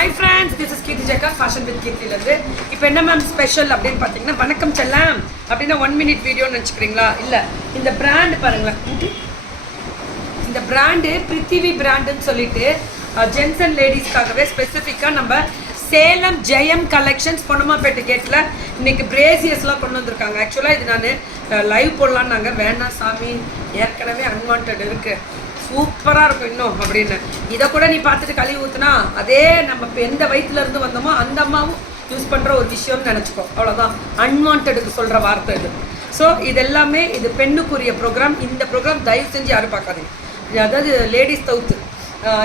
Hi friends, this is Keerthi Jega fashion with கீர்த்திலேருந்து. இப்போ என்ன மேம் ஸ்பெஷல் அப்படின்னு பார்த்தீங்கன்னா, வணக்கம் செல்லம் அப்படின்னா 1 minute வீடியோன்னு நினச்சிக்கிறீங்களா? இல்லை, இந்த பிராண்டு பாருங்களேன். இந்த பிராண்டு பிருத்திவி பிராண்டுன்னு சொல்லிட்டு ஜென்ஸ் அண்ட் லேடிஸ்க்காகவே ஸ்பெசிஃபிக்காக நம்ம சேலம் ஜெயம் கலெக்ஷன்ஸ் பொன்னமாப்பேட்டை கேட்டில் இன்றைக்கி பிரேசியர்ஸ்லாம் கொண்டு வந்திருக்காங்க. ஆக்சுவலாக இது நான் லைவ் போடலான்னு நாங்கள் வேணாம் சாமி, ஏற்கனவே அன்வான்ட் இருக்குது, சூப்பராக இருக்கும் இன்னும் அப்படின்னு. இதை கூட நீ பார்த்துட்டு கழுவி ஊற்றுனா அதே நம்ம இப்போ எந்த வயிற்றுலேருந்து வந்தோமோ அந்த அம்மாவும் யூஸ் பண்ணுற ஒரு விஷயம்னு நினச்சிக்கோ. அவ்வளோதான், அன்வான்டுக்கு சொல்கிற வார்த்தை இது. ஸோ இது எல்லாமே இது பெண்ணுக்குரிய ப்ரோக்ராம். இந்த ப்ரோக்ராம் தயவு செஞ்சு யாரும் பார்க்காதீங்க. அதாவது லேடிஸ் தவுத்து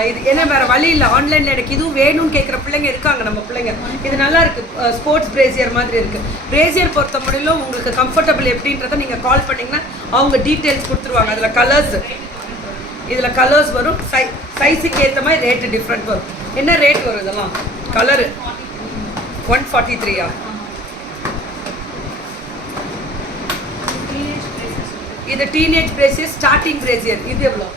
இது ஏன்னா வேறு வழி இல்லை. ஆன்லைனில் எனக்கு இதுவும் வேணும்னு கேட்குற பிள்ளைங்க இருக்காங்க, நம்ம பிள்ளைங்க. இது நல்லா இருக்குது, ஸ்போர்ட்ஸ் பிரேசியர் மாதிரி இருக்குது. பிரேசியர் பொறுத்த முடியலும் உங்களுக்கு கம்ஃபர்டபுள் எப்படின்றத நீங்கள் கால் பண்ணிங்கன்னா அவங்க டீட்டெயில்ஸ் கொடுத்துருவாங்க. இதில் கலர்ஸ் வரும், சைஸுக்கு ஏற்ற மாதிரி ரேட்டு டிஃப்ரெண்ட் வரும். என்ன ரேட் வரும் இதெல்லாம்? கலரு 143. இது டீனேஜ் பிரேசியர், ஸ்டார்டிங் பிரேசியர். இது எவ்வளோ?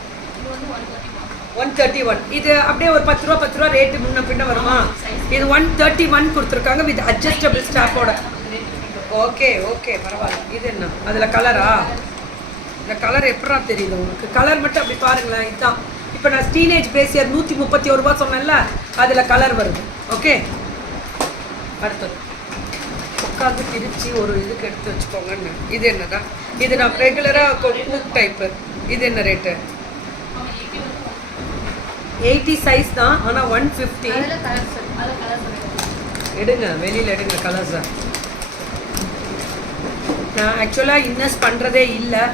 131. இது அப்படியே ஒரு 10 ரூபா ரேட்டு முன்ன பின்ன வருமா? இது 131 கொடுத்துருக்காங்க வித் அட்ஜஸ்டபிள் ஸ்டாப்போட. ஓகே பரவாயில்ல. இது என்ன அதில் கலரா? இந்த கலர் எப்படா தெரியுது உங்களுக்கு? கலர் மட்டும் அப்படி பாருங்களேன். இதுதான் இப்போ நான் டீனேஜ் பிரேசியர் 131 ரூபா சொன்னேன்ல, அதில் கலர் வருது. ஓகே, அடுத்தது உட்காந்து பிரித்து ஒரு இதுக்கு எடுத்து வச்சுக்கோங்கன்னு. இது என்னதான்? இது நான் ரெகுலராக குக் டைப்பு. இது என்ன ரேட்டு? 80 சைஸ் தான், ஆனால் 150. எடுங்க, வெளியில் எடுங்க கலர்ஸை. நான் ஆக்சுவலாக இன்வெஸ்ட் பண்ணுறதே இல்லை,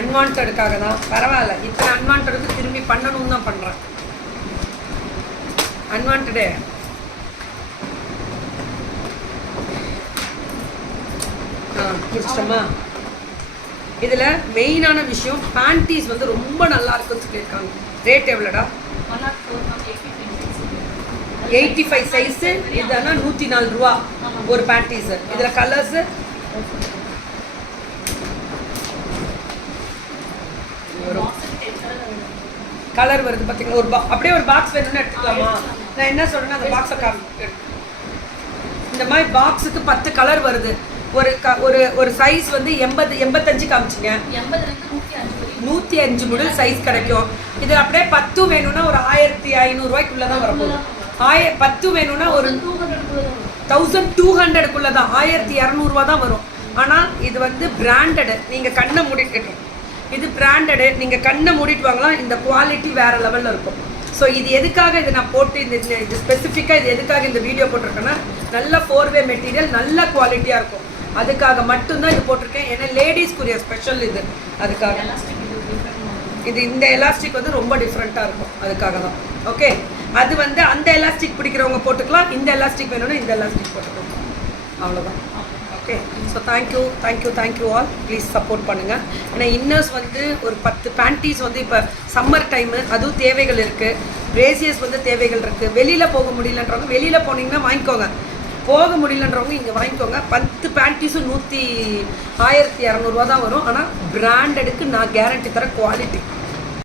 அன்வான்டுக்காக தான். பரவாயில்ல, இத்தனை அன்வான்டுக்கு திரும்பி பண்ணணும்னு தான் பண்ணுறேன். அன்வான்டே முடிச்சிட்டோமா? இதில் மெயினான விஷயம் பேண்டீஸ் வந்து ரொம்ப நல்லா இருக்குன்னு சொல்லியிருக்காங்க. ரேட் எவ்வளோடா? 85 சைஸு. இதுனா 104 ரூபா ஒரு பேண்டீஸு. இதில் கலர்ஸு கலர் வருது பார்த்தீங்களா? ஒரு அப்படியே ஒரு பாக்ஸ் வேணும்னு எடுத்துக்கலாமா? நான் என்ன சொல்கிறேன்னா, அந்த பாக்ஸை இந்த மாதிரி பாக்ஸுக்கு 10 கலர் வருது. ஒரு சைஸ் வந்து 85 காமிச்சிங்க. 105 முதல் சைஸ் கிடைக்கும். இதில் அப்படியே 10 வேணும்னா ஒரு 1500 ரூபாய்க்குள்ளே தான் வரப்போகுது. 10 வேணும்னா ஒரு 1200க்குள்ளே தான், 1200 ரூபா தான் வரும். ஆனால் இது வந்து பிராண்டடு. நீங்கள் கண்ணை மூடிட்டு, இது பிராண்டடு, நீங்கள் கண்ணை மூடிட்டு வாங்கலாம். இந்த குவாலிட்டி வேறு லெவலில் இருக்கும். ஸோ இது எதுக்காக இதை நான் போட்டு இது ஸ்பெசிஃபிக்காக இது எதுக்காக இந்த வீடியோ போட்டிருக்கேன்னா, நல்ல 4-வே மெட்டீரியல், நல்ல குவாலிட்டியாக இருக்கும். அதுக்காக மட்டும்தான் இது போட்டிருக்கேன். ஏன்னா லேடிஸ்க்குரிய ஸ்பெஷல் இது. அதுக்காக இது இந்த எலாஸ்டிக் வந்து ரொம்ப டிஃப்ரெண்ட்டாக இருக்கும். அதுக்காக தான். ஓகே, அது வந்து அந்த எலாஸ்டிக் பிடிக்கிறவங்க போட்டுக்கலாம், இந்த எலாஸ்டிக் வேணும்னா இந்த எலாஸ்டிக் போட்டுக்கலாம். அவ்வளோதான். Okay, so thank you all. Please support பண்ணுங்கள். ஏன்னா இன்னர்ஸ் வந்து ஒரு 10 பேண்டீஸ் வந்து இப்போ சம்மர் டைமு, அதுவும் தேவைகள் இருக்குது. பிரேசியர்ஸ் வந்து தேவைகள் இருக்குது. வெளியில் போக முடியலன்றவங்க வெளியில் போனீங்கன்னா வாங்கிக்கோங்க, போக முடியலன்றவங்க இங்கே வாங்கிக்கோங்க. 10 பேண்டீஸும் 1200 ரூபா தான் வரும். ஆனால் பிராண்டடுக்கு நான் கேரண்டி தர குவாலிட்டி.